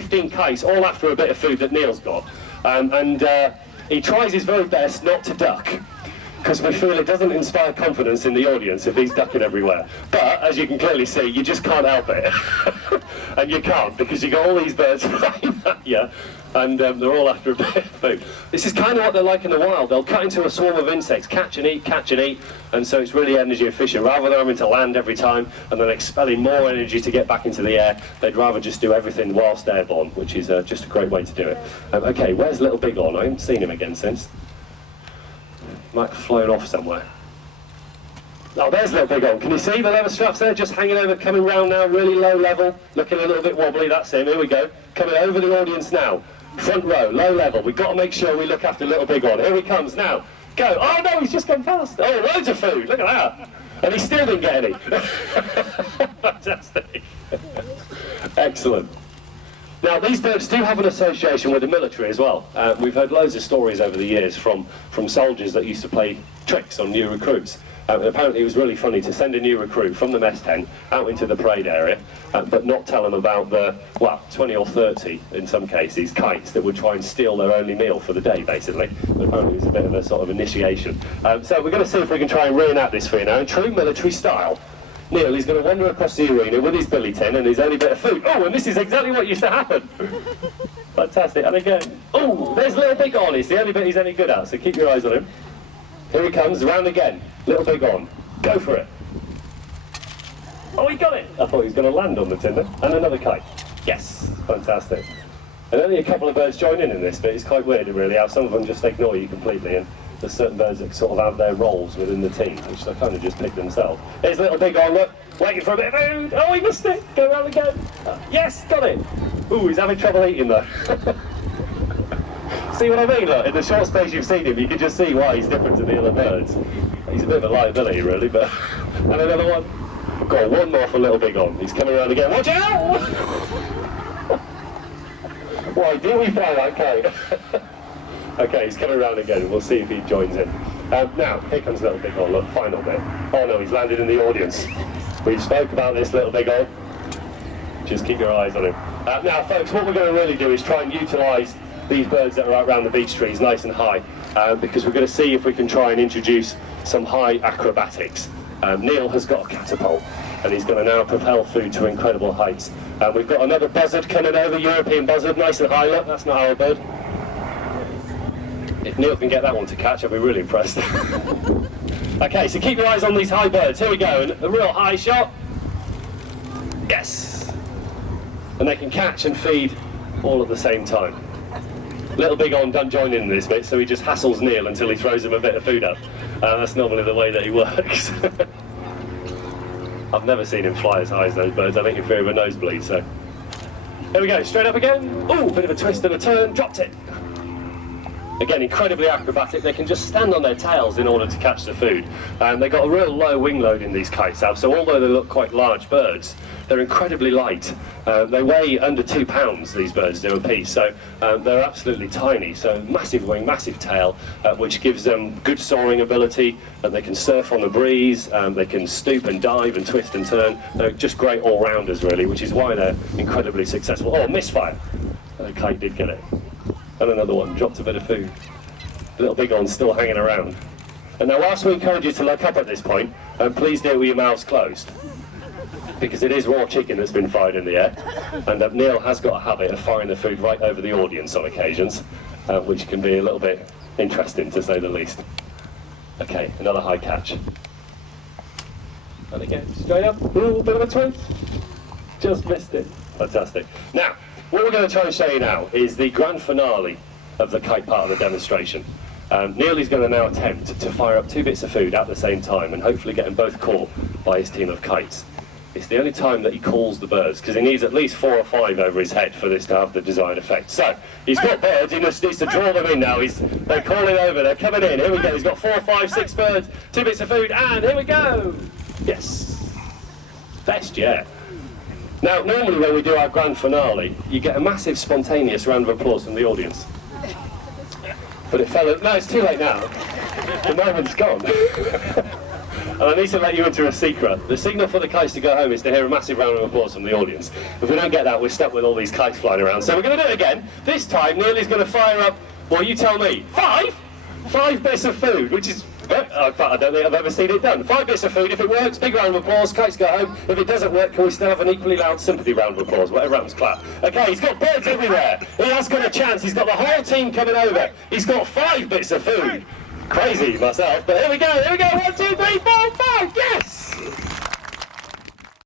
15 kites, all after a bit of food that Neil's got. He tries his very best not to duck, because we feel it doesn't inspire confidence in the audience if he's ducking everywhere. But, as you can clearly see, you just can't help it. And you can't, because you've got all these birds flying at you, and they're all after a bit of food. This is kind of what they're like in the wild. They'll cut into a swarm of insects, catch and eat, and so it's really energy efficient. Rather than having to land every time and then expelling more energy to get back into the air, they'd rather just do everything whilst airborne, which is just a great way to do it. Okay, where's Little Bighorn? I haven't seen him again since. Might have flown off somewhere. Oh, there's Little Bighorn. Can you see the leather straps there just hanging over, coming round now, really low level, looking a little bit wobbly. That's him. Here we go. Coming over the audience now. Front row, low level. We've got to make sure we look after Little Bighorn. Here he comes now. Go. Oh no, he's just gone past. Oh, loads of food. Look at that. And he still didn't get any. Fantastic. Excellent. Now, these birds do have an association with the military as well. We've heard loads of stories over the years from soldiers that used to play tricks on new recruits. Apparently it was really funny to send a new recruit from the mess tent out into the parade area, but not tell them about the, well, 20 or 30, in some cases, kites that would try and steal their only meal for the day, basically. But apparently it was a bit of a sort of initiation. So we're going to see if we can try and reenact this for you now in true military style. Neil, he's going to wander across the arena with his billy tin and his only bit of food. Oh, and this is exactly what used to happen. Fantastic. And again, oh, there's Little Bighorn. It's the only bit he's any good at, so keep your eyes on him. Here he comes, round again. Little Bighorn. Go for it. Oh, he got it. I thought he was going to land on the tin then. And another kite. Yes. Fantastic. And only a couple of birds join in this bit. It's quite weird, really, how some of them just ignore you completely. And there's certain birds that sort of have their roles within the team, which they kind of just pick themselves. Here's Little Bighorn, look, waiting for a bit of food. Oh, he missed it. Go round again. Yes, got it. Ooh, he's having trouble eating though. See what I mean? Look, in the short space you've seen him, you can just see why he's different to the other birds. He's a bit of a liability, really, but... And another one. Got one more for Little Bighorn. He's coming around again. Watch out! Why did we fly that kite? Okay, he's coming around again. We'll see if he joins in. Now, here comes Little Bighorn. Look, final bit. Oh no, he's landed in the audience. We've spoke about this, Little Bighorn. Just keep your eyes on him. Now, folks, what we're going to really do is try and utilise these birds that are out around the beech trees nice and high, because we're going to see if we can try and introduce some high acrobatics. Neil has got a catapult, and he's going to now propel food to incredible heights. We've got another buzzard coming over, European buzzard, nice and high. Look, that's not our bird. If Neil can get that one to catch, I'll be really impressed. Okay, so keep your eyes on these high birds. Here we go, and a real high shot. Yes! And they can catch and feed all at the same time. Little Bighorn don't join in this bit, so he just hassles Neil until he throws him a bit of food up. That's normally the way that he works. I've never seen him fly as high as those birds. I think in fear of a nosebleed, so... Here we go, straight up again. Ooh, bit of a twist and a turn, dropped it. Again, incredibly acrobatic. They can just stand on their tails in order to catch the food. And they've got a real low wing load in these kites, so although they look quite large birds, they're incredibly light. They weigh under 2 pounds, these birds do, a piece, so they're absolutely tiny. So massive wing, massive tail, which gives them good soaring ability. They can surf on the breeze, they can stoop and dive and twist and turn. They're just great all-rounders, really, which is why they're incredibly successful. Oh, misfire! The kite did get it. And another one, dropped a bit of food. Little Bighorn's still hanging around. And now, whilst we encourage you to look up at this point, please do it with your mouths closed. Because it is raw chicken that's been fired in the air. And Neil has got a habit of firing the food right over the audience on occasions, which can be a little bit interesting, to say the least. Okay, another high catch. And again, straight up, a little bit of a twist. Just missed it. Fantastic. Now, what we're going to try and show you now is the grand finale of the kite part of the demonstration. Neil is going to now attempt to fire up 2 bits of food at the same time and hopefully get them both caught by his team of kites. It's the only time that he calls the birds, because he needs at least 4 or 5 over his head for this to have the desired effect. So, he's got birds, he just needs to draw them in now. They're calling over, they're coming in. Here we go, he's got 4, 5, 6 birds, 2 bits of food, and here we go! Yes! Best yet. Now, normally when we do our grand finale, you get a massive spontaneous round of applause from the audience. But it fell... No, it's too late now. The moment's gone. And I need to let you into a secret. The signal for the kites to go home is to hear a massive round of applause from the audience. If we don't get that, we're stuck with all these kites flying around. So we're going to do it again. This time, Neil is going to fire up, well, you tell me, 5 bits of food, which is, I don't think I've ever seen it done. 5 bits of food. If it works, big round of applause, kites go home. If it doesn't work, can we still have an equally loud sympathy round of applause? Whatever happens, clap. Okay, he's got birds everywhere. He has got a chance. He's got the whole team coming over. He's got 5 bits of food. Crazy myself, but here we go, 1, 2, 3, 4, 5, yes!